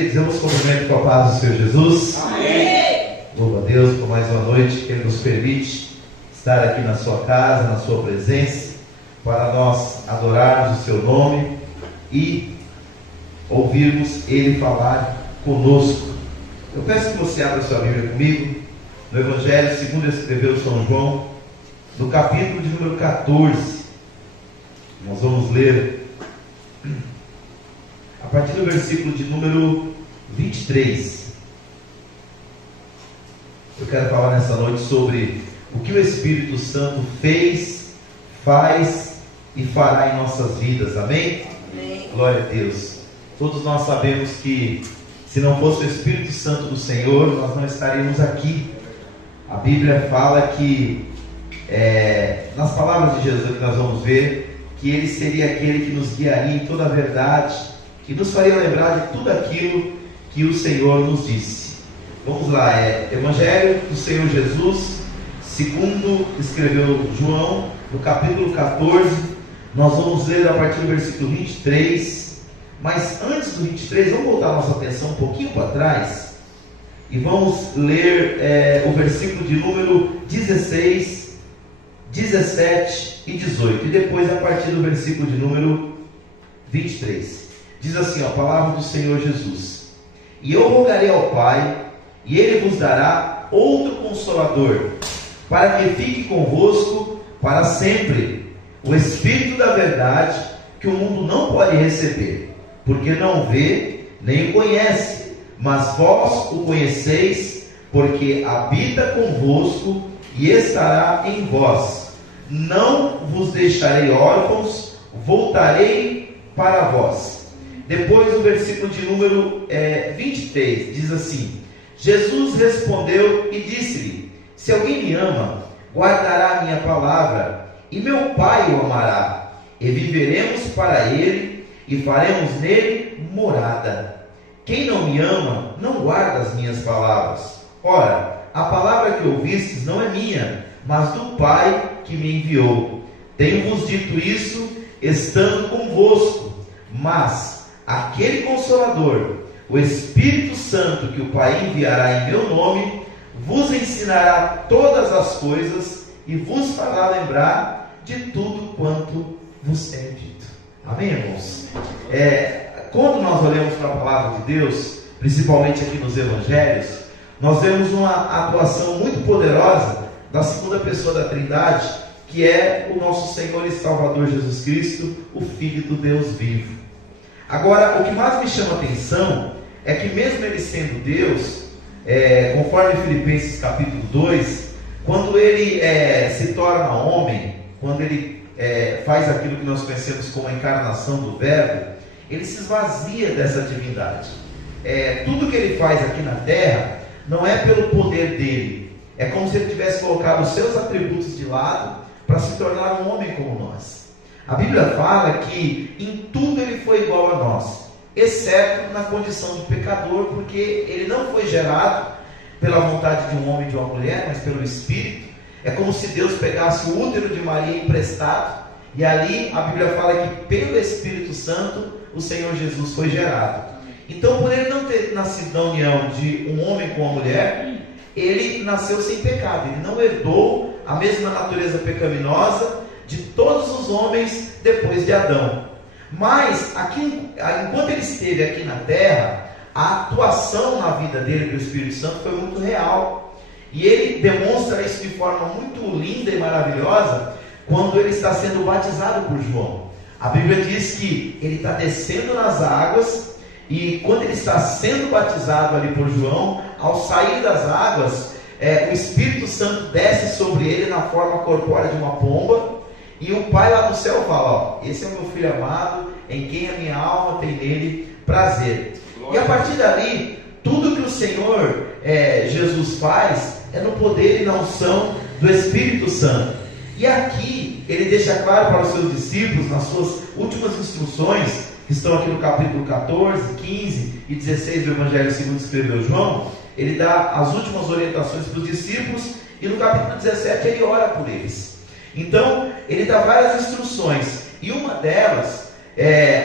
Dizemos cumprimento com a paz do Senhor Jesus. Amém. Louva a Deus por mais uma noite que Ele nos permite estar aqui na sua casa, na sua presença, para nós adorarmos o seu nome e ouvirmos Ele falar conosco. Eu peço que você abra sua Bíblia comigo no Evangelho segundo escreveu São João, no capítulo de número 14. Nós vamos ler a partir do versículo de número 23. Eu quero falar nessa noite sobre o que o Espírito Santo fez, faz e fará em nossas vidas. Amém? Amém. Glória a Deus. Todos nós sabemos que se não fosse o Espírito Santo do Senhor, nós não estaríamos aqui. A Bíblia fala que, nas palavras de Jesus que nós vamos ver, que Ele seria aquele que nos guiaria em toda a verdade, que nos faria lembrar de tudo aquilo que o Senhor nos disse. Vamos lá, Evangelho do Senhor Jesus, segundo escreveu João, no capítulo 14, nós vamos ler a partir do versículo 23, mas antes do 23, vamos voltar a nossa atenção um pouquinho para trás, e vamos ler o versículo de número 16, 17 e 18, e depois a partir do versículo de número 23. Diz assim, a palavra do Senhor Jesus: E eu rogarei ao Pai, e Ele vos dará outro Consolador, para que fique convosco para sempre, o Espírito da verdade, que o mundo não pode receber, porque não vê, nem o conhece, mas vós o conheceis, porque habita convosco e estará em vós. Não vos deixarei órfãos, voltarei para vós. Depois o versículo de número 23, diz assim: Jesus respondeu e disse-lhe: Se alguém me ama, guardará a minha palavra, e meu Pai o amará, e viveremos para ele, e faremos nele morada. Quem não me ama, não guarda as minhas palavras. Ora, a palavra que ouvistes não é minha, mas do Pai que me enviou. Tenho-vos dito isso, estando convosco, mas aquele Consolador, o Espírito Santo, que o Pai enviará em meu nome, vos ensinará todas as coisas e vos fará lembrar de tudo quanto vos tenho dito. Amém, irmãos? Quando nós olhamos para a palavra de Deus, principalmente aqui nos Evangelhos, nós vemos uma atuação muito poderosa da segunda pessoa da Trindade, que é o nosso Senhor e Salvador Jesus Cristo, o Filho do Deus vivo. Agora, o que mais me chama a atenção é que mesmo Ele sendo Deus, conforme Filipenses capítulo 2, quando Ele se torna homem, quando Ele faz aquilo que nós conhecemos como a encarnação do Verbo, Ele se esvazia dessa divindade. Tudo que Ele faz aqui na terra não é pelo poder dEle, é como se Ele tivesse colocado os seus atributos de lado para se tornar um homem como nós. A Bíblia fala que em tudo Ele foi igual a nós, exceto na condição de pecador, porque Ele não foi gerado pela vontade de um homem e de uma mulher, mas pelo Espírito. É como se Deus pegasse o útero de Maria emprestado, e ali a Bíblia fala que pelo Espírito Santo o Senhor Jesus foi gerado. Então, por Ele não ter nascido na união de um homem com uma mulher, Ele nasceu sem pecado, Ele não herdou a mesma natureza pecaminosa de todos os homens depois de Adão. Mas, enquanto Ele esteve aqui na terra, a atuação na vida dele do Espírito Santo foi muito real. E Ele demonstra isso de forma muito linda e maravilhosa quando Ele está sendo batizado por João. A Bíblia diz que Ele está descendo nas águas, e quando Ele está sendo batizado ali por João, ao sair das águas, o Espírito Santo desce sobre Ele na forma corpórea de uma pomba, e o Pai lá do céu fala: esse é o meu Filho amado, em quem a minha alma tem nele prazer. Glória. E a partir dali, tudo que o Senhor Jesus faz é no poder e na unção do Espírito Santo. E aqui Ele deixa claro para os seus discípulos, nas suas últimas instruções, que estão aqui no capítulo 14, 15 e 16 do Evangelho segundo escreveu João. Ele dá as últimas orientações para os discípulos, e no capítulo 17 Ele ora por eles. Então, Ele dá várias instruções, e uma delas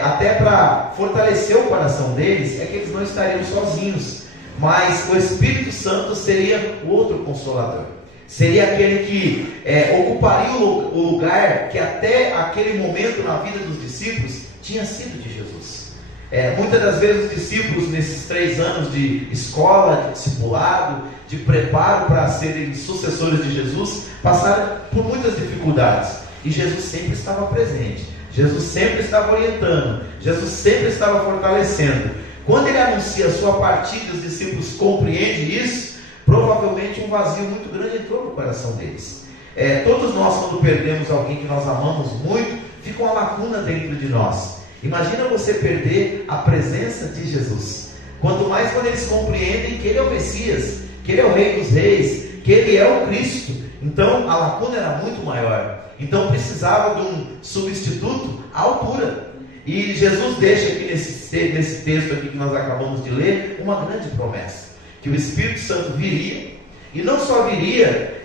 até para fortalecer o coração deles, é que eles não estariam sozinhos, mas o Espírito Santo seria o outro Consolador. Seria aquele que ocuparia o lugar que até aquele momento na vida dos discípulos tinha sido de Jesus. Muitas das vezes os discípulos, nesses 3 anos de escola, de discipulado, de preparo para serem sucessores de Jesus, passaram por muitas dificuldades, e Jesus sempre estava presente, Jesus sempre estava orientando, Jesus sempre estava fortalecendo. Quando ele anuncia a sua partida e os discípulos compreendem isso, provavelmente um vazio muito grande entrou no coração deles. Todos nós, quando perdemos alguém que nós amamos muito, fica uma lacuna dentro de nós. Imagina você perder a presença de Jesus. Quanto mais quando eles compreendem que Ele é o Messias, que Ele é o Rei dos Reis, que Ele é o Cristo. Então a lacuna era muito maior. Então precisava de um substituto à altura. E Jesus deixa aqui nesse texto aqui que nós acabamos de ler, uma grande promessa, que o Espírito Santo viria, e não só viria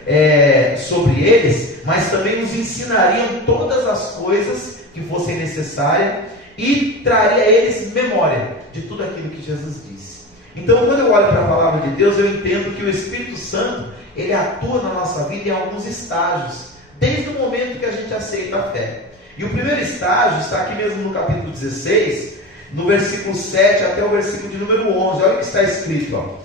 sobre eles, mas também nos ensinaria todas as coisas que fossem necessárias, e traria a eles memória de tudo aquilo que Jesus disse. Então, quando eu olho para a palavra de Deus, eu entendo que o Espírito Santo, ele atua na nossa vida em alguns estágios, desde o momento que a gente aceita a fé. E o primeiro estágio está aqui mesmo no capítulo 16, no versículo 7 até o versículo de número 11. Olha o que está escrito, ó.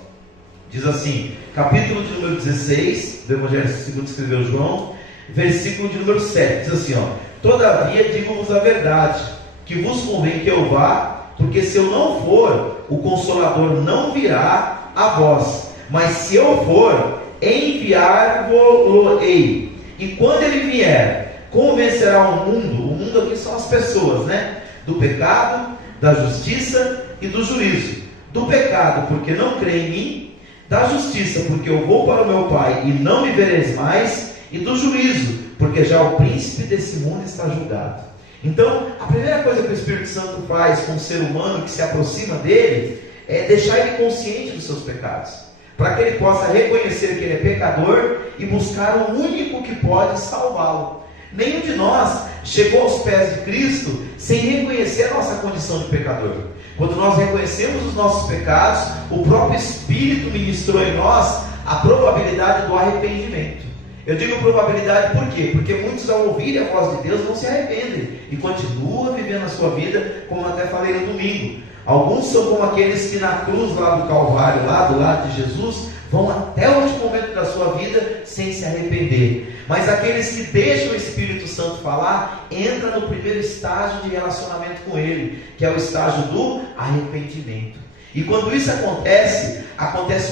Diz assim, capítulo de número 16 do Evangelho segundo escreveu João, versículo de número 7, diz assim, ó: todavia digo-vos a verdade, que vos convém que eu vá, porque se eu não for, o Consolador não virá a vós, mas se eu for, enviar-vos-ei. E quando ele vier, convencerá o mundo aqui são as pessoas, né? Do pecado, da justiça e do juízo. Do pecado, porque não crê em mim; da justiça, porque eu vou para o meu Pai e não me vereis mais; e do juízo, porque já o príncipe desse mundo está julgado. Então, a primeira coisa que o Espírito Santo faz com o ser humano que se aproxima dele, é deixar ele consciente dos seus pecados, para que ele possa reconhecer que ele é pecador e buscar o único que pode salvá-lo. Nenhum de nós chegou aos pés de Cristo sem reconhecer a nossa condição de pecador. Quando nós reconhecemos os nossos pecados, o próprio Espírito ministrou em nós a probabilidade do arrependimento. Eu digo probabilidade por quê? Porque muitos, ao ouvirem a voz de Deus, não se arrependem e continuam vivendo a sua vida, como eu até falei no domingo. Alguns são como aqueles que na cruz lá do Calvário, lá do lado de Jesus, vão até o último momento da sua vida sem se arrepender. Mas aqueles que deixam o Espírito Santo falar, entram no primeiro estágio de relacionamento com Ele, que é o estágio do arrependimento. E quando isso acontece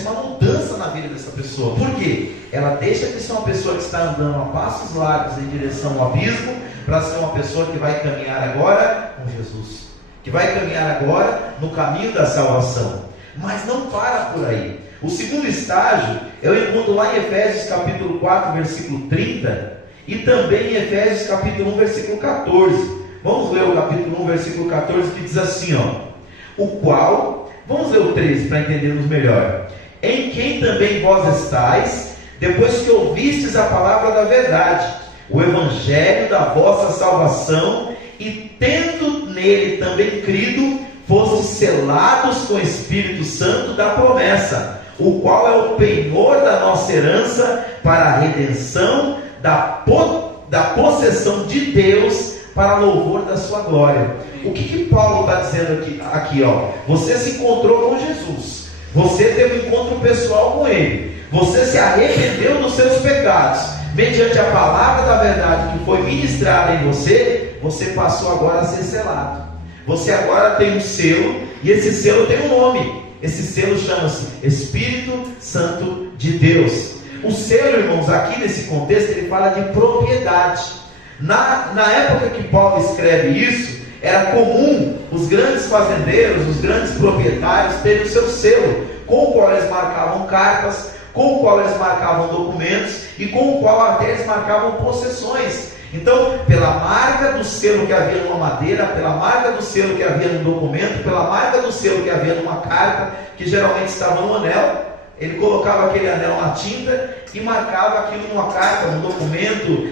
uma mudança na vida dessa pessoa. Por quê? Ela deixa de ser uma pessoa que está andando a passos largos em direção ao abismo, para ser uma pessoa que vai caminhar agora com Jesus, que vai caminhar agora no caminho da salvação. Mas não para por aí. O segundo estágio eu encontro lá em Efésios capítulo 4, versículo 30, e também em Efésios capítulo 1, versículo 14. Vamos ler o capítulo 1, versículo 14, que diz assim, ó: o qual, vamos ler o 13 para entendermos melhor: em quem também vós estáis, depois que ouvistes a palavra da verdade, o evangelho da vossa salvação, e tendo nele também crido, fostes selados com o Espírito Santo da promessa, o qual é o penhor da nossa herança para a redenção da possessão de Deus, para louvor da sua glória. O que Paulo está dizendo aqui, ó? Você se encontrou com Jesus, você teve um encontro pessoal com Ele, você se arrependeu dos seus pecados, mediante a palavra da verdade que foi ministrada em você, você passou agora a ser selado. Você agora tem um selo, e esse selo tem um nome. Esse selo chama-se Espírito Santo de Deus. O selo, irmãos, aqui nesse contexto, ele fala de propriedade. Na época que Paulo escreve isso, era comum os grandes fazendeiros, os grandes proprietários terem o seu selo, com o qual eles marcavam cartas, com o qual eles marcavam documentos, e com o qual até eles marcavam possessões. Então, pela marca do selo que havia numa madeira, pela marca do selo que havia num documento, pela marca do selo que havia numa carta, que geralmente estava no anel, ele colocava aquele anel na tinta e marcava aquilo numa carta, num documento,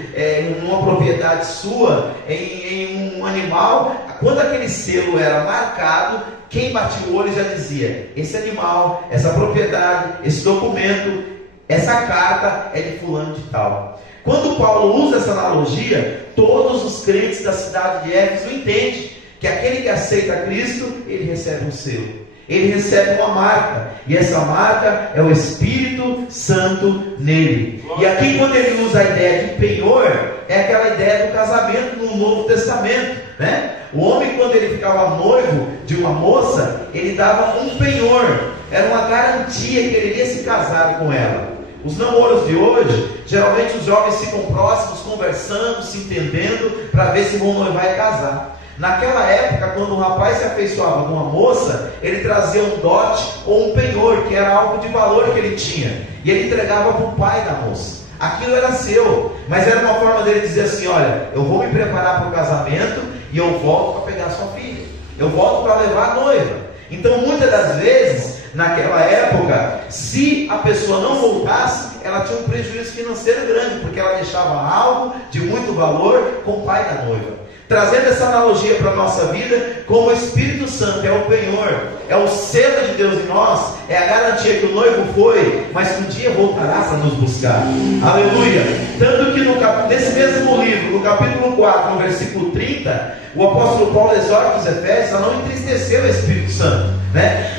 numa propriedade sua, em um animal. quando aquele selo era marcado, quem batia o olho já dizia: esse animal, essa propriedade, esse documento, essa carta é de fulano de tal. Quando Paulo usa essa analogia, todos os crentes da cidade de Éfeso entendem que aquele que aceita Cristo, ele recebe um selo, ele recebe uma marca, e essa marca é o Espírito Santo nele. E aqui, quando ele usa a ideia de penhor, é aquela ideia do casamento no Novo Testamento, né? O homem, quando ele ficava noivo de uma moça, ele dava um penhor, era uma garantia que ele iria se casar com ela. Os namoros de hoje, geralmente os jovens ficam próximos, conversando, se entendendo, para ver se vão noivar e casar. Naquela época, quando um rapaz se afeiçoava com uma moça, ele trazia um dote ou um penhor, que era algo de valor que ele tinha, e ele entregava para o pai da moça. Aquilo era seu, mas era uma forma dele dizer assim: olha, eu vou me preparar para o casamento e eu volto para pegar sua filha, eu volto para levar a noiva. Então, muitas das vezes, naquela época, se a pessoa não voltasse, ela tinha um prejuízo financeiro grande, porque ela deixava algo de muito valor com o pai da noiva. Trazendo essa analogia para a nossa vida, como o Espírito Santo é o penhor, é o selo de Deus em nós, é a garantia que o noivo foi, mas que um dia voltará para nos buscar. Aleluia! Tanto que nesse mesmo livro, no capítulo 4, no versículo 30, o apóstolo Paulo exorta os Efésios a não entristecer o Espírito Santo, né?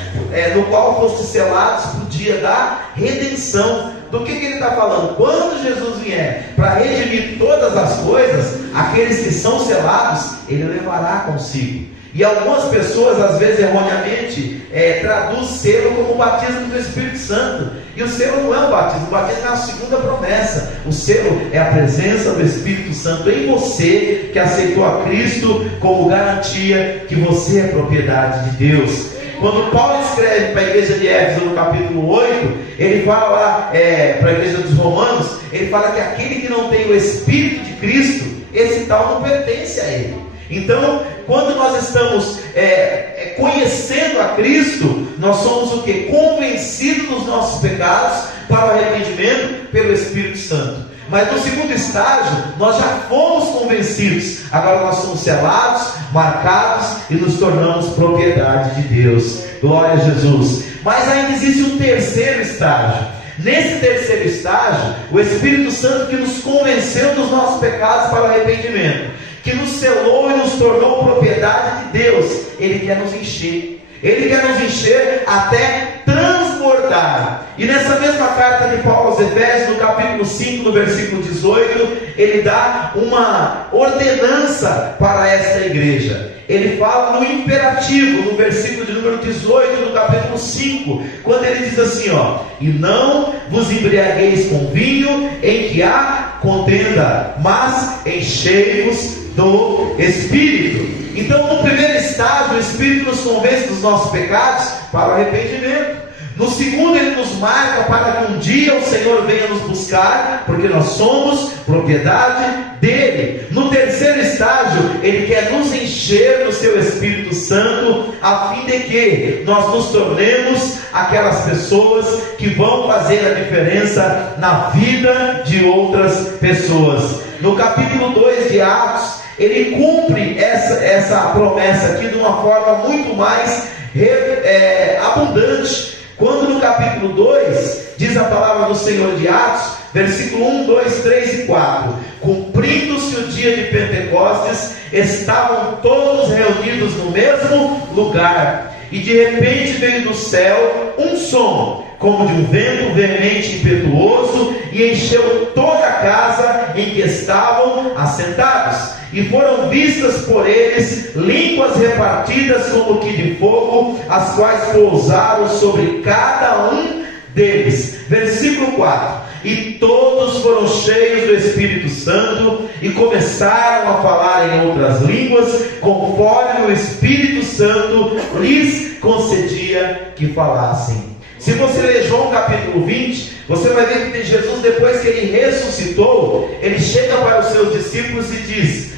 No qual foste selados para o dia da redenção. Do que ele está falando? Quando Jesus vier para redimir todas as coisas, aqueles que são selados, ele levará consigo. E algumas pessoas, às vezes erroneamente, traduzem selo como o batismo do Espírito Santo. E o selo não é o batismo é a segunda promessa. O selo é a presença do Espírito Santo em você, que aceitou a Cristo como garantia que você é propriedade de Deus. Quando Paulo escreve para a igreja de Éfeso no capítulo 8, ele fala lá para a igreja dos Romanos, ele fala que aquele que não tem o Espírito de Cristo, esse tal não pertence a ele. Então, quando nós estamos conhecendo a Cristo, nós somos o que? Convencidos dos nossos pecados para o arrependimento pelo Espírito Santo. Mas no segundo estágio, nós já fomos convencidos, agora nós somos selados, marcados e nos tornamos propriedade de Deus. Glória a Jesus. Mas ainda existe um terceiro estágio. Nesse terceiro estágio, o Espírito Santo que nos convenceu dos nossos pecados para o arrependimento, que nos selou e nos tornou propriedade de Deus, ele quer nos encher. Ele quer nos encher até transbordar. E nessa mesma carta de Paulo aos Efésios, no capítulo 5, no versículo 18, ele dá uma ordenança para esta igreja. Ele fala no imperativo, no versículo de número 18, do capítulo 5, quando ele diz assim, ó: e não vos embriagueis com vinho em que há contenda, mas enchei-vos do Espírito. Então, no primeiro estágio, o Espírito nos convence dos nossos pecados para o arrependimento. No segundo, ele nos marca para que um dia o Senhor venha nos buscar, porque nós somos propriedade dele. No terceiro estágio, ele quer nos encher do seu Espírito Santo, a fim de que nós nos tornemos aquelas pessoas que vão fazer a diferença na vida de outras pessoas. No capítulo 2 de Atos, ele cumpre essa promessa aqui de uma forma muito mais abundante. Quando no capítulo 2, diz a palavra do Senhor de Atos, versículo 1, 2, 3 e 4: cumprindo-se o dia de Pentecostes, estavam todos reunidos no mesmo lugar, e de repente veio do céu um som, como de um vento veemente e impetuoso, e encheu toda a casa em que estavam assentados. E foram vistas por eles línguas repartidas como que de fogo, as quais pousaram sobre cada um deles. Versículo 4: e todos foram cheios do Espírito Santo e começaram a falar em outras línguas, conforme o Espírito Santo lhes concedia que falassem. Se você ler João capítulo 20, você vai ver que Jesus, depois que ele ressuscitou, ele chega para os seus discípulos e diz: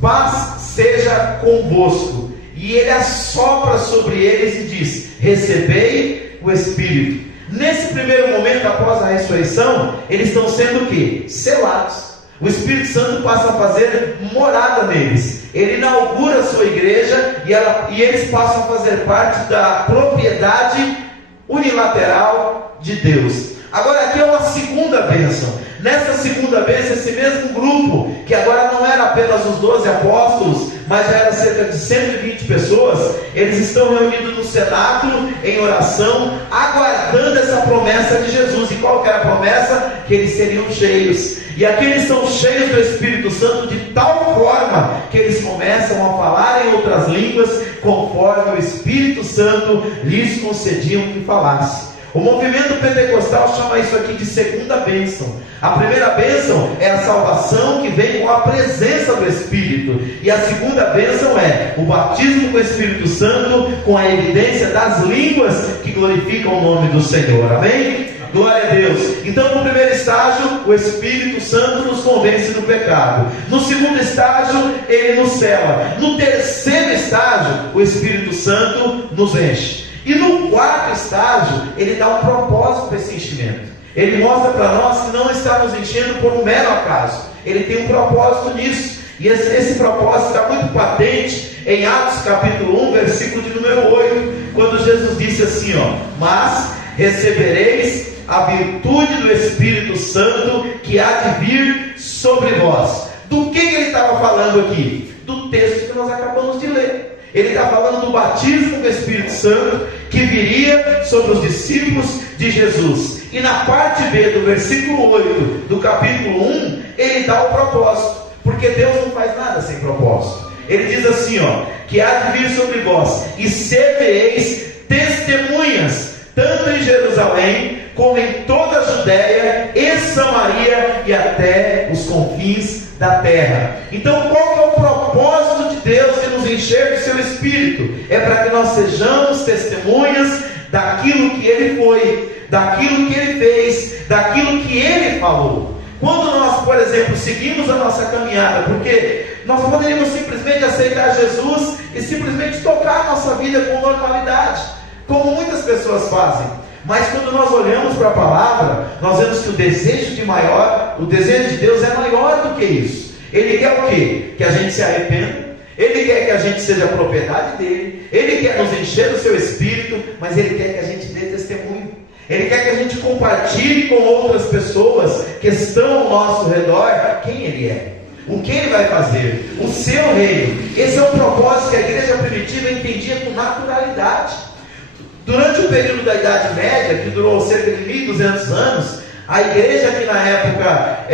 paz seja convosco. E ele assopra sobre eles e diz: recebei o Espírito. Nesse primeiro momento, após a ressurreição, eles estão sendo o quê? Selados. O Espírito Santo passa a fazer morada neles. ele inaugura a sua igreja e eles passam a fazer parte da propriedade unilateral de Deus. Agora aqui é uma segunda bênção. Nessa segunda bênção, esse mesmo grupo, que agora não era apenas os 12 apóstolos, mas já era cerca de 120 pessoas, eles estão reunidos no cenáculo, em oração, aguardando essa promessa de Jesus. E qual que era a promessa? Que eles seriam cheios. E aqui eles são cheios do Espírito Santo de tal forma que eles começam a falar em outras línguas, conforme o Espírito Santo lhes concediam que falasse. O movimento pentecostal chama isso aqui de segunda bênção. A primeira bênção é a salvação que vem com a presença do Espírito. E a segunda bênção é o batismo com o Espírito Santo, com a evidência das línguas que glorificam o nome do Senhor. Amém? Glória a Deus. Então, no primeiro estágio, o Espírito Santo nos convence do pecado. No segundo estágio, ele nos cela. No terceiro estágio, o Espírito Santo nos enche. E no quarto estágio, ele dá um propósito para esse enchimento. Ele mostra para nós que não está nos enchendo por um mero acaso. Ele tem um propósito nisso. E esse propósito está muito patente em Atos capítulo 1, versículo de número 8, quando Jesus disse assim, mas recebereis a virtude do Espírito Santo que há de vir sobre vós. Do que ele estava falando aqui? Do texto que nós acabamos de ler. Ele está falando do batismo do Espírito Santo que viria sobre os discípulos de Jesus. E na parte B do versículo 8 do capítulo 1, ele dá o propósito, porque Deus não faz nada sem propósito. Ele diz assim, que há de vir sobre vós e sereis testemunhas, tanto em Jerusalém como em toda a Judéia e Samaria e até os confins da terra. Então, qual que é o propósito de Deus de nos encher do seu Espírito? É para que nós sejamos testemunhas daquilo que Ele foi, daquilo que Ele fez, daquilo que Ele falou. Quando nós, por exemplo, seguimos a nossa caminhada, porque nós poderíamos simplesmente aceitar Jesus e simplesmente tocar a nossa vida com normalidade, como muitas pessoas fazem. Mas quando nós olhamos para a palavra, nós vemos que o desejo de Deus é maior do que isso. Ele quer o quê? Que a gente se arrependa. Ele quer que a gente seja propriedade dele. Ele quer nos encher do seu Espírito, mas Ele quer que a gente dê testemunho. Ele quer que a gente compartilhe com outras pessoas que estão ao nosso redor quem Ele é, o que Ele vai fazer, o seu reino. Esse é o propósito que a igreja primitiva entendia com naturalidade. Durante o período da Idade Média, que durou cerca de 1200 anos, a igreja que na época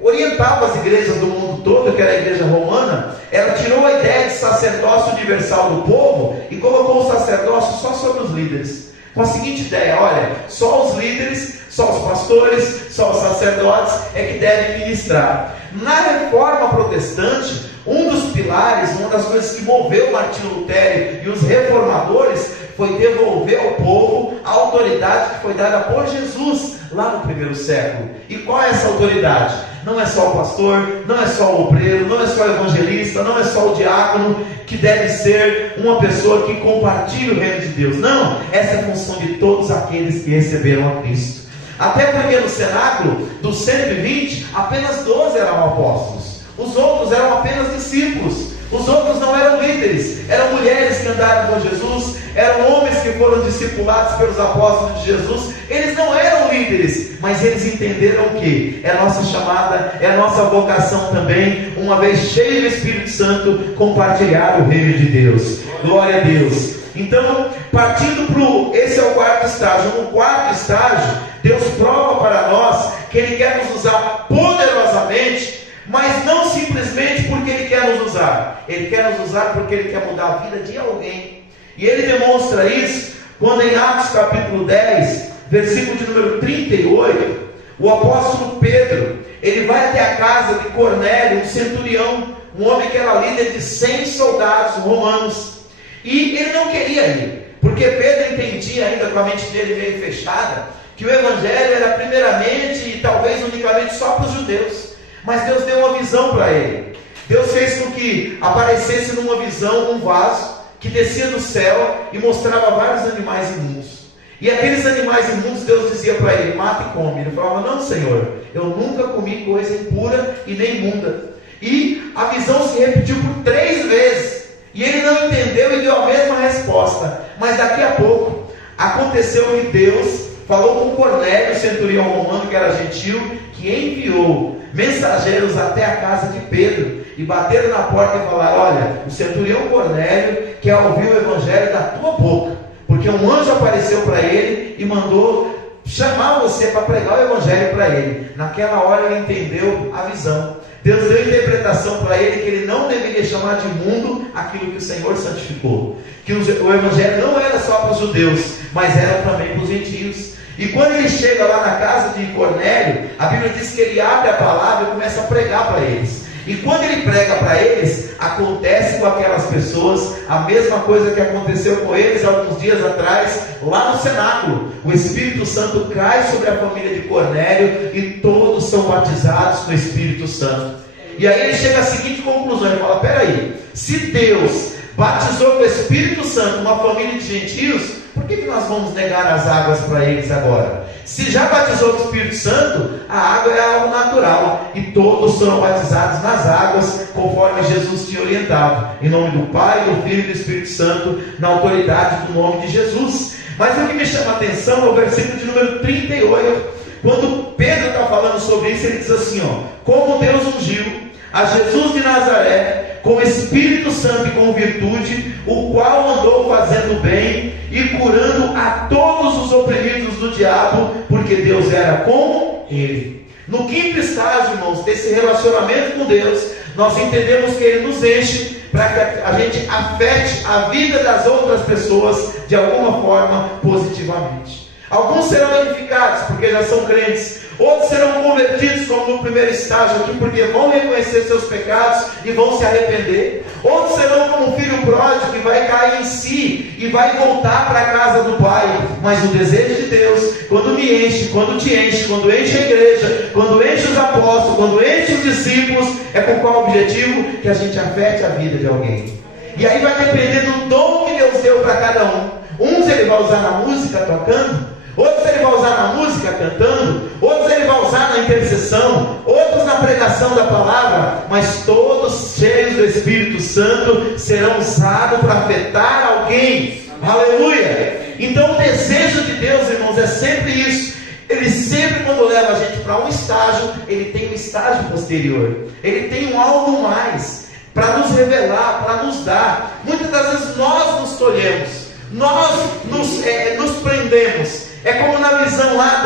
orientava as igrejas do mundo todo, que era a igreja romana, ela tirou a ideia de sacerdócio universal do povo e colocou o sacerdócio só sobre os líderes, com a seguinte ideia: olha, só os líderes, só os pastores, só os sacerdotes é que devem ministrar. Na Reforma Protestante, um dos pilares, uma das coisas que moveu Martinho Lutero e os reformadores foi devolver ao povo a autoridade que foi dada por Jesus lá no primeiro século. E qual é essa autoridade? Não é só o pastor, não é só o obreiro, não é só o evangelista, não é só o diácono que deve ser uma pessoa que compartilha o reino de Deus. Não, essa é a função de todos aqueles que receberam a Cristo. Até porque no cenáculo dos 120, apenas 12 eram apóstolos. Os outros eram apenas discípulos. Os outros não eram líderes, eram mulheres que andaram com Jesus, eram homens que foram discipulados pelos apóstolos de Jesus. Eles não eram líderes, mas eles entenderam o que? É a nossa chamada, é a nossa vocação também, uma vez cheio do Espírito Santo, compartilhar o reino de Deus. Glória a Deus. Então, partindo esse é o quarto estágio. No quarto estágio, Deus prova para nós que Ele quer nos usar poderosamente, mas não simplesmente porque Ele quer nos usar. Ele quer nos usar porque Ele quer mudar a vida de alguém. E Ele demonstra isso quando em Atos capítulo 10, versículo de número 38, o apóstolo Pedro, ele vai até a casa de Cornélio, um centurião, um homem que era líder de 100 soldados romanos. E ele não queria ir, porque Pedro entendia ainda, com a mente dele meio fechada, que o evangelho era primeiramente e talvez unicamente só para os judeus. Mas Deus deu uma visão para ele. Deus fez com que aparecesse numa visão um vaso que descia do céu e mostrava vários animais imundos. E aqueles animais imundos, Deus dizia para ele: mata e come. Ele falava: não, Senhor, eu nunca comi coisa impura e nem imunda. E a visão se repetiu por 3 vezes. E ele não entendeu e deu a mesma resposta. Mas daqui a pouco aconteceu que Deus falou com Cornélio, o centurião romano que era gentil, que enviou mensageiros até a casa de Pedro e bateram na porta e falaram: olha, o centurião Cornélio quer ouvir o evangelho da tua boca, porque um anjo apareceu para ele e mandou chamar você para pregar o evangelho para ele. Naquela hora ele entendeu a visão. Deus deu interpretação para ele que ele não deveria chamar de mundo aquilo que o Senhor santificou, que o evangelho não era só para os judeus, mas era também para os gentios. E quando ele chega lá na casa de Cornélio, a Bíblia diz que ele abre a palavra e começa a pregar para eles. E quando ele prega para eles, acontece com aquelas pessoas a mesma coisa que aconteceu com eles alguns dias atrás, lá no cenáculo. O Espírito Santo cai sobre a família de Cornélio e todos são batizados no Espírito Santo. E aí ele chega à seguinte conclusão, ele fala: peraí, se Deus batizou com o Espírito Santo uma família de gentios, por que nós vamos negar as águas para eles agora? Se já batizou com o Espírito Santo, a água é algo natural, e todos serão batizados nas águas, conforme Jesus tinha orientado, em nome do Pai, do Filho e do Espírito Santo, na autoridade do nome de Jesus. Mas o que me chama a atenção é o versículo de número 38, quando Pedro está falando sobre isso, ele diz assim: ó, como Deus ungiu a Jesus de Nazaré com Espírito Santo e com virtude, o qual andou fazendo bem e curando a todos os oprimidos do diabo, porque Deus era com ele. No quinto estágio, irmãos, desse relacionamento com Deus, nós entendemos que Ele nos enche para que a gente afete a vida das outras pessoas de alguma forma positivamente. Alguns serão edificados porque já são crentes, outros serão convertidos, como no primeiro estágio aqui, porque vão reconhecer seus pecados e vão se arrepender. Outros serão como um filho pródigo que vai cair em si e vai voltar para a casa do Pai. Mas o desejo de Deus, quando me enche, quando te enche, quando enche a igreja, quando enche os apóstolos, quando enche os discípulos, é com qual objetivo? Que a gente afete a vida de alguém. E aí vai depender do dom que Deus deu para cada um. Uns Ele vai usar na música tocando, outros Ele vai usar na música cantando, outros Ele vai usar na intercessão, outros na pregação da palavra, mas todos cheios do Espírito Santo serão usados para afetar alguém. Aleluia! Então o desejo de Deus, irmãos, é sempre isso. Ele sempre, quando leva a gente para um estágio, Ele tem um estágio posterior, Ele tem um algo mais para nos revelar, para nos dar. Muitas das vezes nós nos tolhemos, nós nos prendemos. É como na visão lá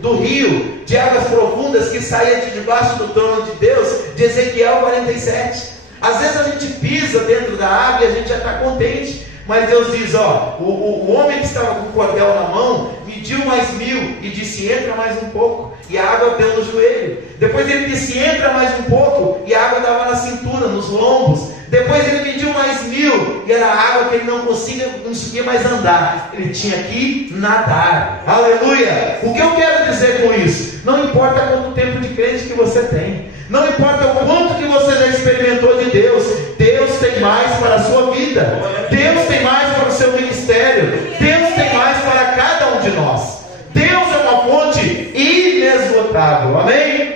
do rio de águas profundas que saía de debaixo do trono de Deus, de Ezequiel 47. Às vezes a gente pisa dentro da água e a gente já está contente, mas Deus diz: ó, o homem que estava com o cordel na mão mediu mais 1000 e disse: entra mais um pouco, e a água deu no joelho. Depois ele disse: entra mais um pouco, e a água dava na cintura, nos lombos. Depois ele mediu mais 1000, e era água que ele não conseguia mais andar, ele tinha que nadar. Aleluia! O que eu quero dizer com isso? Não importa quanto tempo de crente que você tem, não importa o quanto que você já experimentou de Deus, Deus tem mais para a sua vida, Deus tem mais para o seu ministério, Deus tem mais para cada um de nós. Deus é uma fonte inesgotável, amém?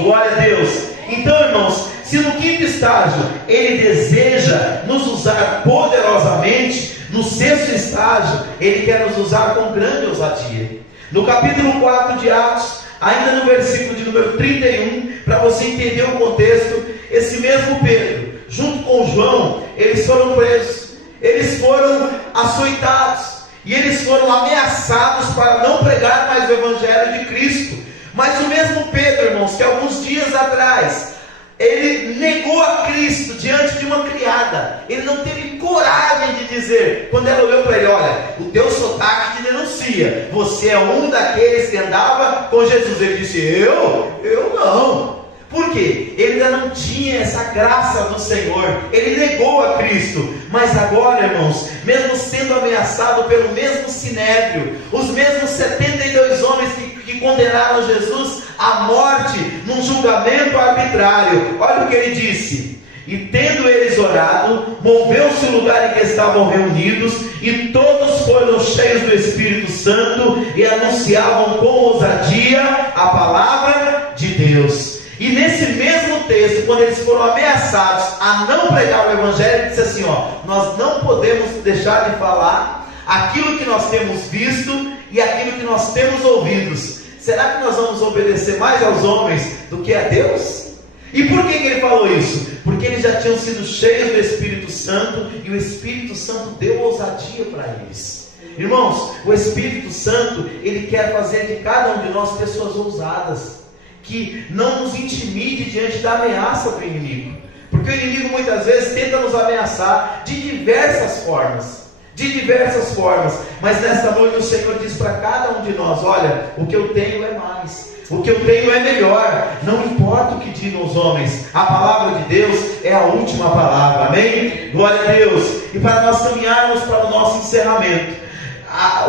Glória a Deus. Então, irmãos, se no quinto estágio Ele deseja nos usar poderosamente, no sexto estágio Ele quer nos usar com grande ousadia. No capítulo 4 de Atos, ainda no versículo de número 31, para você entender o contexto, esse mesmo Pedro, junto com João, eles foram presos, eles foram açoitados, e eles foram ameaçados para não pregar mais o Evangelho de Cristo. Mas o mesmo Pedro, irmãos, que alguns dias atrás ele negou a Cristo diante de uma criada, ele não teve coragem de dizer, quando ela olhou para ele: olha, o teu sotaque te denuncia, você é um daqueles que andava com Jesus. Ele disse: eu não. Por quê? Ele ainda não tinha essa graça do Senhor, ele negou a Cristo. Mas agora, irmãos, mesmo sendo ameaçado pelo mesmo Sinédrio, os mesmos 72 homens que condenaram Jesus à morte num julgamento arbitrário, olha o que ele disse: e tendo eles orado, moveu-se o lugar em que estavam reunidos, e todos foram cheios do Espírito Santo e anunciavam com ousadia a palavra de Deus. E nesse mesmo texto, quando eles foram ameaçados a não pregar o Evangelho, ele disse assim, nós não podemos deixar de falar aquilo que nós temos visto e aquilo que nós temos ouvidos. Será que nós vamos obedecer mais aos homens do que a Deus? E por que ele falou isso? Porque eles já tinham sido cheios do Espírito Santo, e o Espírito Santo deu ousadia para eles. Irmãos, o Espírito Santo, ele quer fazer de cada um de nós pessoas ousadas, que não nos intimide diante da ameaça do inimigo, porque o inimigo muitas vezes tenta nos ameaçar de diversas formas, mas nesta noite o Senhor diz para cada um de nós: olha, o que eu tenho é mais, o que eu tenho é melhor, não importa o que digam os homens, a palavra de Deus é a última palavra, amém? Glória a Deus. E para nós caminharmos para o nosso encerramento,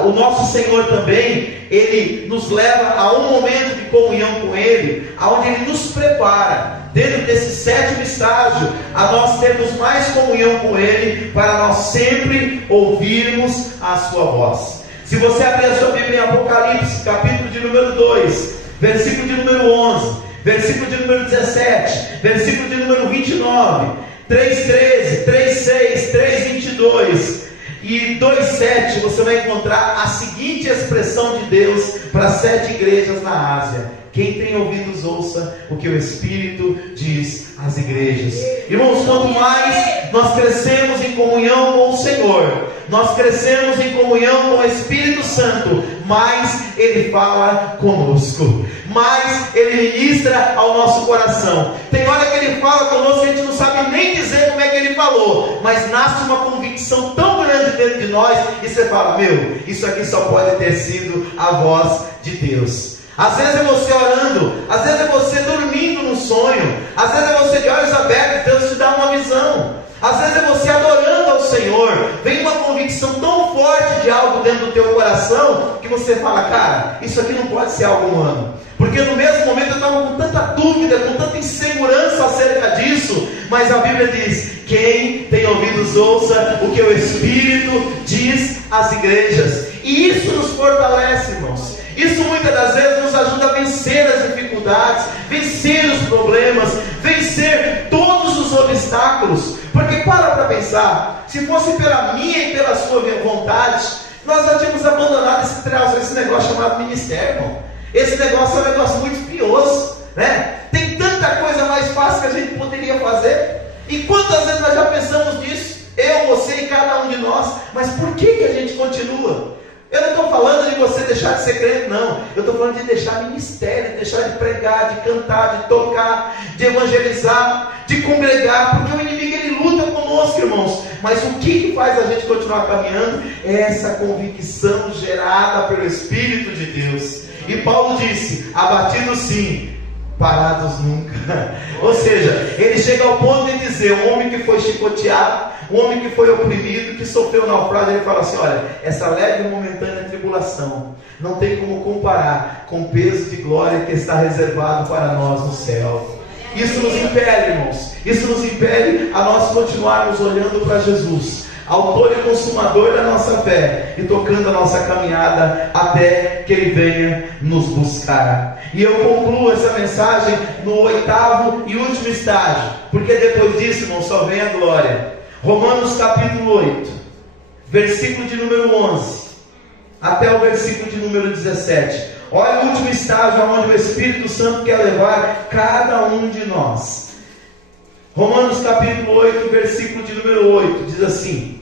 o nosso Senhor também, Ele nos leva a um momento de comunhão com Ele, onde Ele nos prepara, dentro desse sétimo estágio, a nós termos mais comunhão com Ele, para nós sempre ouvirmos a sua voz. Se você abrir a sua Bíblia em Apocalipse, capítulo de número 2, versículo de número 11, versículo de número 17, versículo de número 29, 3:13, 3:6, 3:22 e 2:7, você vai encontrar a seguinte expressão de Deus para 7 igrejas na Ásia: quem tem ouvidos ouça o que o Espírito diz às igrejas. Irmãos, quanto mais nós crescemos em comunhão com o Senhor, nós crescemos em comunhão com o Espírito Santo, mais Ele fala conosco, mais Ele ministra ao nosso coração. Tem hora que Ele fala conosco e a gente não sabe nem dizer como é que Ele falou, mas nasce uma convicção tão grande dentro de nós, e você fala: meu, isso aqui só pode ter sido a voz de Deus. Às vezes é você orando, às vezes é você dormindo no sonho, às vezes é você de olhos abertos, Deus te dá uma visão, às vezes é você adorando ao Senhor, vem uma convicção tão forte de algo dentro do teu coração, que você fala: cara, isso aqui não pode ser algo humano, porque no mesmo momento eu estava com tanta dúvida, com tanta insegurança acerca disso, mas a Bíblia diz: quem tem ouvidos ouça o que o Espírito diz às igrejas. E isso nos fortalece, irmãos. Isso muitas das vezes nos ajuda a vencer as dificuldades, vencer os problemas, vencer todos os obstáculos. Porque para pensar, se fosse pela minha e pela sua vontade, nós já tínhamos abandonado esse negócio chamado ministério, irmão. Esse negócio é um negócio muito espinhoso, né? Tem tanta coisa mais fácil que a gente poderia fazer. E quantas vezes nós já pensamos nisso? Eu, você e cada um de nós. Mas por que a gente continua? Eu não estou falando de você deixar de ser crente, não. Eu estou falando de deixar ministério, de deixar de pregar, de cantar, de tocar, de evangelizar, de congregar, porque o inimigo ele luta conosco, irmãos. Mas o que faz a gente continuar caminhando é essa convicção gerada pelo Espírito de Deus. E Paulo disse: abatidos sim, parados nunca. Ou seja, ele chega ao ponto de dizer: um homem que foi chicoteado, um homem que foi oprimido, que sofreu naufrágio, ele fala assim: olha, essa leve e momentânea tribulação não tem como comparar com o peso de glória que está reservado para nós no céu. Isso nos impele, irmãos, isso nos impele a nós continuarmos olhando para Jesus, autor e consumador da nossa fé, e tocando a nossa caminhada até que Ele venha nos buscar. E eu concluo essa mensagem no 8º e último estágio, porque depois disso, irmão, só vem a glória. Romanos capítulo 8, versículo de número 11 até o versículo de número 17. Olha o último estágio onde o Espírito Santo quer levar cada um de nós. Romanos capítulo 8, versículo de número 8, diz assim,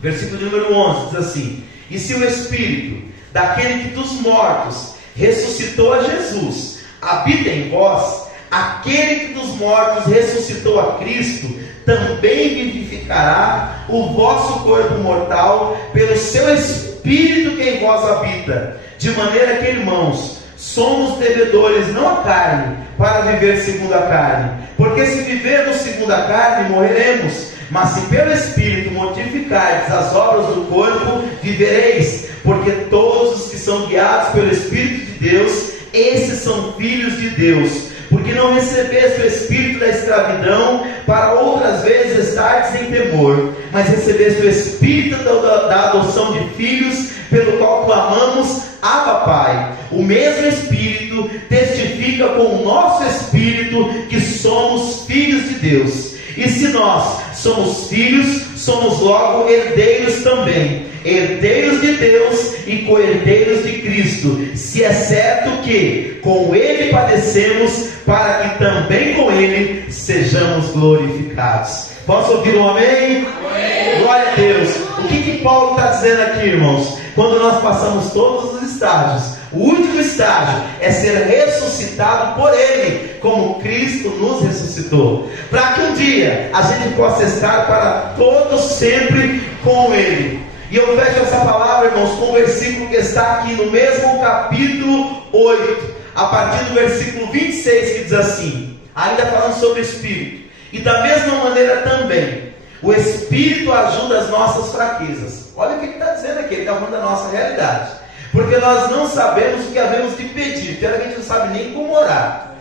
versículo de número 11, diz assim: e se o Espírito daquele que dos mortos ressuscitou a Jesus habita em vós, aquele que dos mortos ressuscitou a Cristo também vivificará o vosso corpo mortal pelo seu Espírito que em vós habita. De maneira que, irmãos, somos devedores não à carne, para viver segundo a carne. Porque se vivermos segundo a carne, morreremos. Mas se pelo Espírito mortificardes as obras do corpo, vivereis. Porque todos os que são guiados pelo Espírito de Deus, esses são filhos de Deus. Porque não recebeste o espírito da escravidão, para outras vezes estardes em temor, mas recebeste o espírito da adoção de filhos, pelo qual clamamos: Abba, Pai. O mesmo Espírito Espírito testifica com o nosso espírito que somos filhos de Deus. E se nós somos filhos, somos logo herdeiros também, herdeiros de Deus e co-herdeiros de Cristo, se é certo que com Ele padecemos, para que também com Ele sejamos glorificados. Posso ouvir um amém? Amém. Glória a Deus. O que Paulo está dizendo aqui, irmãos? Quando nós passamos todos os estágios, o último estágio é ser ressuscitado por Ele, como Cristo nos ressuscitou, para que um dia a gente possa estar para todos sempre com Ele. E eu fecho essa palavra, irmãos, com o versículo que está aqui no mesmo capítulo 8, a partir do versículo 26, que diz assim, ainda falando sobre o Espírito: e da mesma maneira também, o Espírito ajuda as nossas fraquezas. Olha o que ele está dizendo aqui, ele está falando da nossa realidade. Porque nós não sabemos o que havemos de pedir, porque a gente não sabe nem como orar,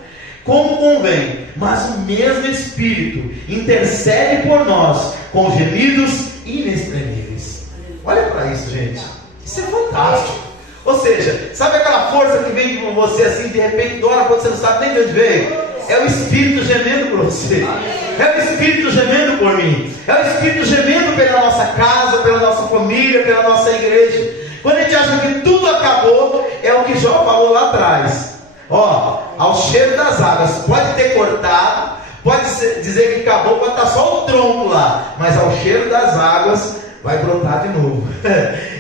como convém, mas o mesmo Espírito intercede por nós com gemidos inexprimíveis. Olha para isso, gente, isso é fantástico. Ou seja, sabe aquela força que vem com você assim, de repente, de hora quando você não sabe nem de onde veio? É o Espírito gemendo por você, é o Espírito gemendo por mim, é o Espírito gemendo pela nossa casa, pela nossa família, pela nossa igreja. Quando a gente acha que tudo acabou, é o que Jó falou lá atrás. Ao cheiro das águas, pode ter cortado, pode dizer que acabou, pode estar só o tronco lá, mas ao cheiro das águas vai brotar de novo.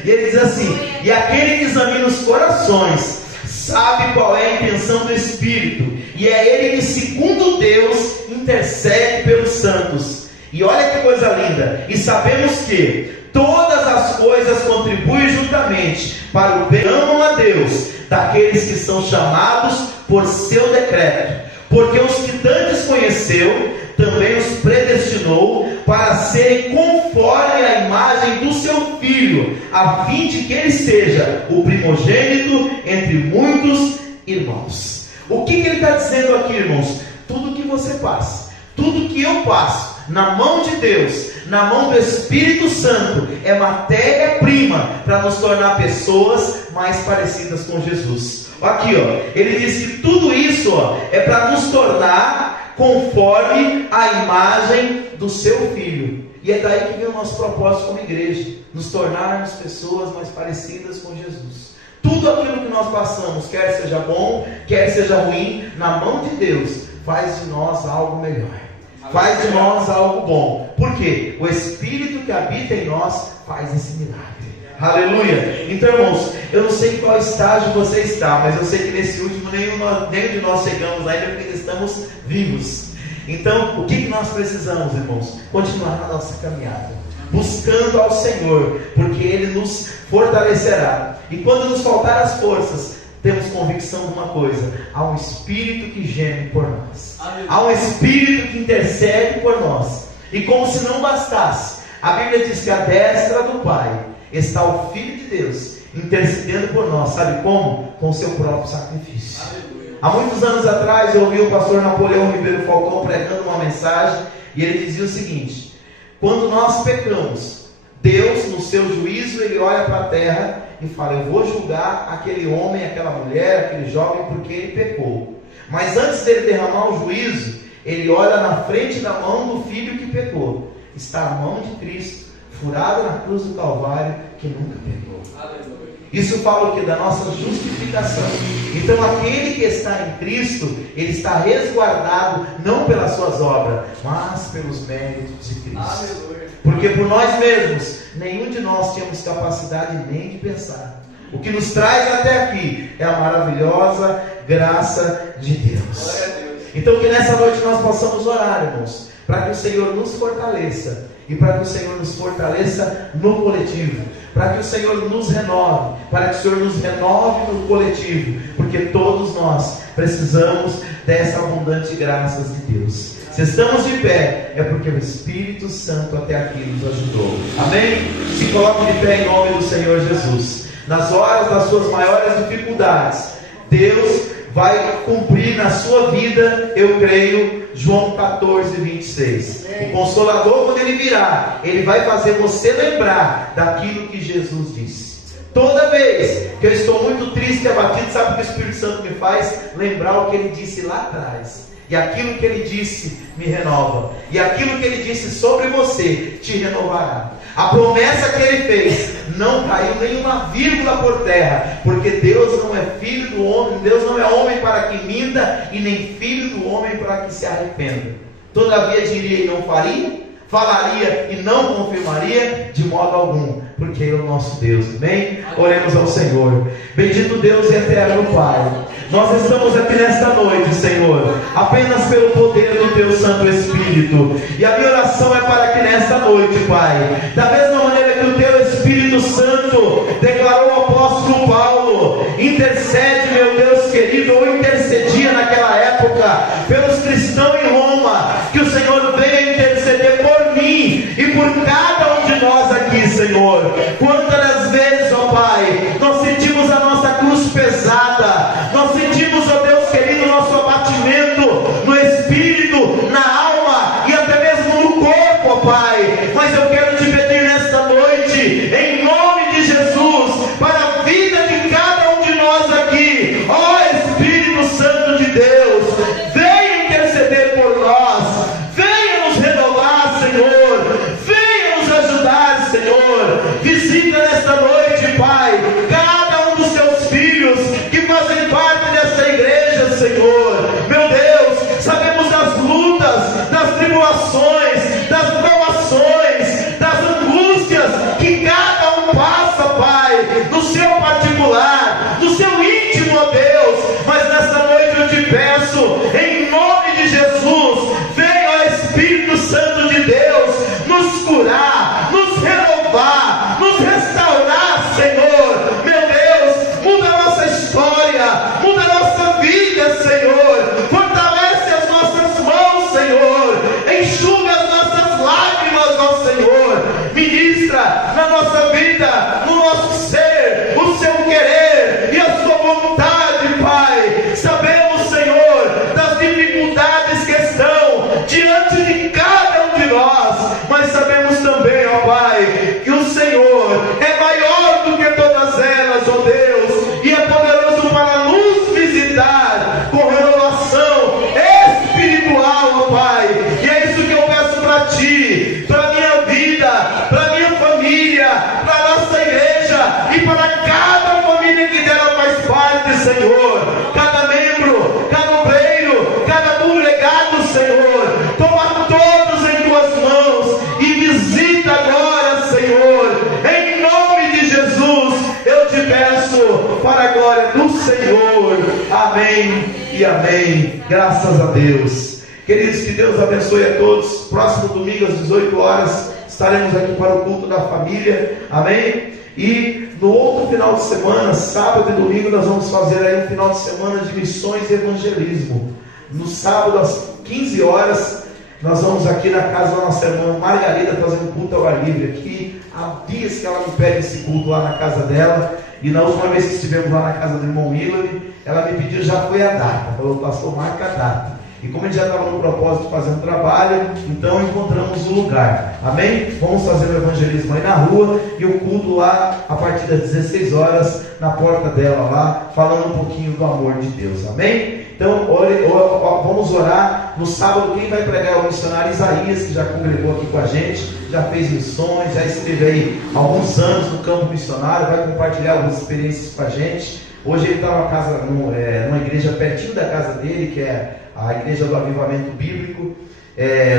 E ele diz assim: e aquele que examina os corações sabe qual é a intenção do Espírito, e é ele que, segundo Deus, intercede pelos santos. E olha que coisa linda: e sabemos que todas as coisas contribuem juntamente para o bem, amam a Deus, daqueles que são chamados por seu decreto. Porque os que dantes conheceu, também os predestinou para serem conforme a imagem do seu Filho, a fim de que ele seja o primogênito entre muitos irmãos. O que ele está dizendo aqui, irmãos? Tudo que você passa, tudo que eu passo, na mão de Deus, na mão do Espírito Santo, é matéria-prima para nos tornar pessoas mais parecidas com Jesus. Aqui, ele diz que tudo isso, é para nos tornar conforme a imagem do seu Filho. E é daí que vem o nosso propósito como igreja, nos tornarmos pessoas mais parecidas com Jesus. Tudo aquilo que nós passamos, quer seja bom, quer seja ruim, na mão de Deus, faz de nós algo melhor, faz de nós algo bom. Por quê? O Espírito que habita em nós faz esse milagre. Aleluia. Então, irmãos, eu não sei em qual estágio você está, mas eu sei que nesse último nenhum de nós chegamos ainda, porque estamos vivos. Então, o que nós precisamos, irmãos? Continuar na nossa caminhada, buscando ao Senhor, porque Ele nos fortalecerá. E quando nos faltar as forças, temos convicção de uma coisa: há um Espírito que geme por nós, há um Espírito que intercede por nós. E como se não bastasse, a Bíblia diz que à destra do Pai está o Filho de Deus, intercedendo por nós. Sabe como? Com o seu próprio sacrifício. Há muitos anos atrás eu ouvi o pastor Napoleão Ribeiro Falcão pregando uma mensagem, e ele dizia o seguinte: quando nós pecamos, Deus, no seu juízo, Ele olha para a terra e fala: eu vou julgar aquele homem, aquela mulher, aquele jovem, porque ele pecou. Mas antes dele derramar o juízo, Ele olha na frente da mão do filho que pecou. Está a mão de Cristo, furada na cruz do Calvário, que nunca pecou. Isso fala o que? Da nossa justificação. Então aquele que está em Cristo, ele está resguardado não pelas suas obras, mas pelos méritos de Cristo. Porque por nós mesmos, nenhum de nós tínhamos capacidade nem de pensar. O que nos traz até aqui é a maravilhosa graça de Deus. Então que nessa noite nós possamos orar, irmãos, para que o Senhor nos fortaleça, e para que o Senhor nos fortaleça no coletivo, para que o Senhor nos renove, para que o Senhor nos renove no coletivo, porque todos nós precisamos dessa abundante graça de Deus. Se estamos de pé, é porque o Espírito Santo até aqui nos ajudou. Amém? Se coloque de pé em nome do Senhor Jesus. Nas horas das suas maiores dificuldades, Deus vai cumprir na sua vida, eu creio, João 14, 26. O Consolador, quando Ele virá, Ele vai fazer você lembrar daquilo que Jesus disse. Toda vez que eu estou muito triste e abatido, sabe o que o Espírito Santo me faz? Lembrar o que ele disse lá atrás. E aquilo que ele disse me renova. E aquilo que ele disse sobre você te renovará. A promessa que ele fez não caiu nenhuma vírgula por terra, porque Deus não é filho do homem, Deus não é homem para que minta, e nem filho do homem para que se arrependa. Todavia diria e não faria, falaria e não confirmaria de modo algum, porque Ele é o nosso Deus. Amém? Oremos ao Senhor. Bendito Deus e eterno Pai, nós estamos aqui nesta noite, Senhor, apenas pelo poder do Teu Santo Espírito, e a minha oração é para que nesta noite, Pai, da mesma maneira que o Teu Espírito Santo declarou ao apóstolo Paulo, intercede, meu Deus querido, ou intercedia naquela época pelos cristãos em Roma, que o Senhor venha interceder por mim e por cada um de nós aqui, Senhor. Quantas das vezes, ó Pai, nós sentimos a nossa cruz pesada, nós sentimos, ó Deus querido, nosso abatimento no espírito, na alma e até mesmo no corpo, ó Pai. Mas eu quero te pedir nesta noite, em nome de Jesus, para a vida de cada um de nós aqui, ó Espírito Santo de Deus, venha interceder por nós, venha nos renovar, Senhor, venha nos ajudar, Senhor. Visita nesta noite, Pai, cada um dos seus filhos que fazem parte dessa igreja, Senhor. Meu Deus, sabemos das lutas, das tribulações, das provações, das angústias que cada um passa, Pai, no seu particular, no seu íntimo, ó Deus. Mas nesta noite eu te peço, em nome de Jesus, venha, ó Espírito Santo de Deus, nos curar, nos renovar, nos restaurar, Senhor. Meu Deus, muda a nossa história, muda a nossa vida, Senhor. Fortalece as nossas mãos, Senhor. Enxuga as nossas lágrimas, ó Senhor. Ministra na nossa vida, no nosso ser, o seu querer e a sua vontade, Pai. Sabemos, Senhor, das dificuldades que estão diante de cada um de nós, mas sabemos também, ó Pai, que o Senhor é maior do que todas elas, ó Deus, e é poderoso para nos visitar com renovação espiritual, ó Pai. E é isso que eu peço para Ti, para a minha vida, para a minha família, para a nossa igreja e para cada família que dela faz parte, Senhor. Cada membro, cada obreiro, cada congregado, Senhor, toma todos em Tuas mãos e visita agora, Senhor. Em nome de Jesus, eu te peço para a glória do Senhor. Amém e amém. Graças a Deus. Queridos, que Deus abençoe a todos. Próximo domingo às 18 horas estaremos aqui para o culto da família. Amém? E no outro final de semana, sábado e domingo, nós vamos fazer aí um final de semana de missões e evangelismo. No sábado às 15 horas, nós vamos aqui na casa da nossa irmã Margarida fazer um culto ao ar livre aqui. Há dias que ela me pede esse culto lá na casa dela. E na última vez que estivemos lá na casa do irmão Hillary, ela me pediu, já foi a data. Falou, pastor, marca a data. E como a gente já estava no propósito de fazer um trabalho, então encontramos o lugar. Amém? Vamos fazer o evangelismo aí na rua e o culto lá a partir das 16 horas na porta dela lá, falando um pouquinho do amor de Deus. Amém? Então vamos orar. No sábado quem vai pregar é o missionário Isaías, que já congregou aqui com a gente, já fez missões, já esteve aí há alguns anos no campo missionário, vai compartilhar algumas experiências com a gente. Hoje ele está numa igreja pertinho da casa dele, que é a igreja do Avivamento Bíblico.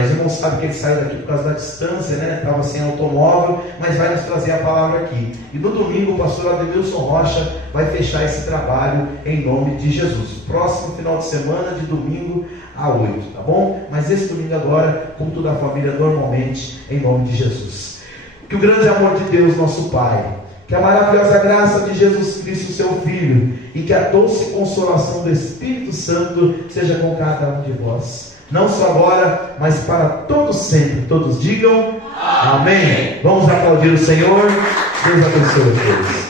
Os irmãos sabem que ele saiu daqui por causa da distância, né? Estava sem automóvel, mas vai nos trazer a palavra aqui. E no domingo o pastor Ademilson Rocha vai fechar esse trabalho em nome de Jesus. Próximo final de semana, de domingo a 8, tá bom? Mas esse domingo agora, culto da família normalmente, em nome de Jesus. Que o grande amor de Deus, nosso Pai, que a maravilhosa graça de Jesus Cristo, seu Filho, e que a doce consolação do Espírito Santo seja com cada um de vós, não só agora, mas para todos sempre. Todos digam amém. Vamos aplaudir o Senhor. Deus abençoe a todos.